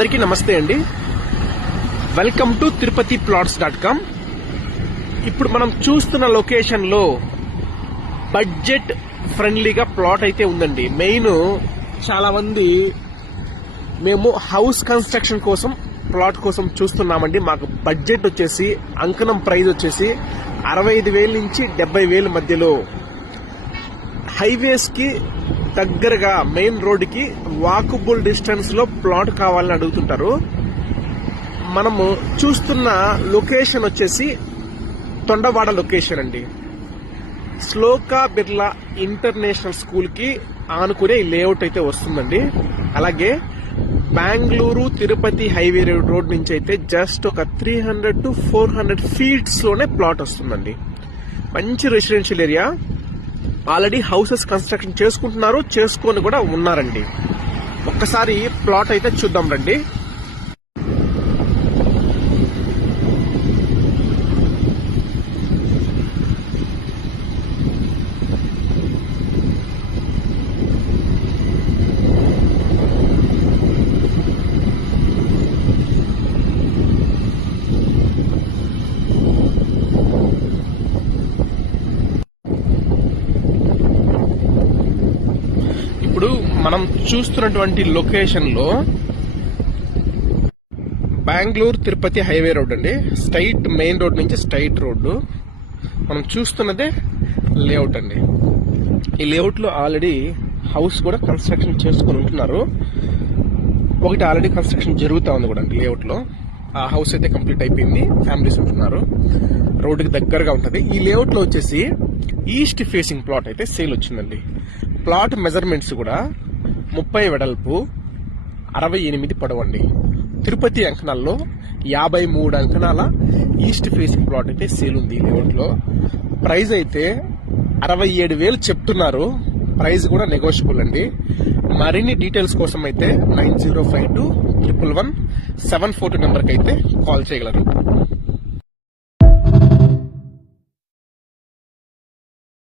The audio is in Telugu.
అందరికీ నమస్తే అండి. Welcome to tirupatiplots.com. ఇప్పుడు మనం చూస్తున్న లొకేషన్ లో బడ్జెట్ ఫ్రెండ్లీగా ప్లాట్ అయితే ఉందండి. మెయిన్ చాలా మంది మేము హౌస్ కన్స్ట్రక్షన్ కోసం ప్లాట్ కోసం చూస్తున్నామండి. మాకు బడ్జెట్ వచ్చేసి అంకణం ప్రైస్ వచ్చేసి 65,000 నుంచి 70,000 మధ్యలో, హైవేస్ కి దగ్గరగా మెయిన్ రోడ్ కి వాకబుల్ డిస్టెన్స్ లో ప్లాట్ కావాలని అడుగుతుంటారు. మనము చూస్తున్న లొకేషన్ వచ్చేసి తొండవాడ లొకేషన్ అండి. శ్లోకా బిర్లా ఇంటర్నేషనల్ స్కూల్ కి ఆనుకునే లేఅవుట్ అయితే వస్తుందండి. అలాగే బెంగళూరు తిరుపతి హైవే రోడ్ నుంచి అయితే జస్ట్ ఒక 300 to 400 ఫీట్స్ లోనే ప్లాట్ వస్తుందండి. మంచి residential area. Already houses construction చేసుకొని కూడా ఉన్నారండి. ఒక్కసారి ప్లాట్ అయితే చూద్దాం రండి. ఇప్పుడు మనం చూస్తున్నటువంటి లొకేషన్ లో బెంగళూరు తిరుపతి హైవే రోడ్ అండి. స్ట్రైట్ మెయిన్ రోడ్ నుంచి స్ట్రైట్ రోడ్డు. మనం చూస్తున్నదే లేఅవుట్ అండి. ఈ లేఅవుట్ లో ఆల్రెడీ హౌస్ కూడా కన్స్ట్రక్షన్ చేసుకుని ఉంటున్నారు. ఒకటి ఆల్రెడీ కన్స్ట్రక్షన్ జరుగుతూ ఉంది కూడా అండి లేఅవుట్ లో. ఆ హౌస్ అయితే కంప్లీట్ అయిపోయింది. ఫ్యామిలీస్ ఉంటున్నారు. రోడ్డుకి దగ్గరగా ఉంటది. ఈ లేఅవుట్ లో వచ్చేసి ఈస్ట్ ఫేసింగ్ ప్లాట్ అయితే సేల్ వచ్చిందండి. ప్లాట్ మెజర్మెంట్స్ కూడా 30 వెడల్పు, 68 పొడవండి. తిరుపతి అంకణాల్లో 53 అంకణాల ఈస్ట్ ఫేసింగ్ ప్లాట్ అయితే సేల్ ఉంది ఈ లేఅవుట్ లో. ప్రైస్ అయితే 67,000 చెప్తున్నారు. ప్రైస్ కూడా నెగోషియబుల్ అండి. మరిన్ని డీటెయిల్స్ కోసం అయితే 9052111742 నెంబర్కి అయితే కాల్ చేయగలరు.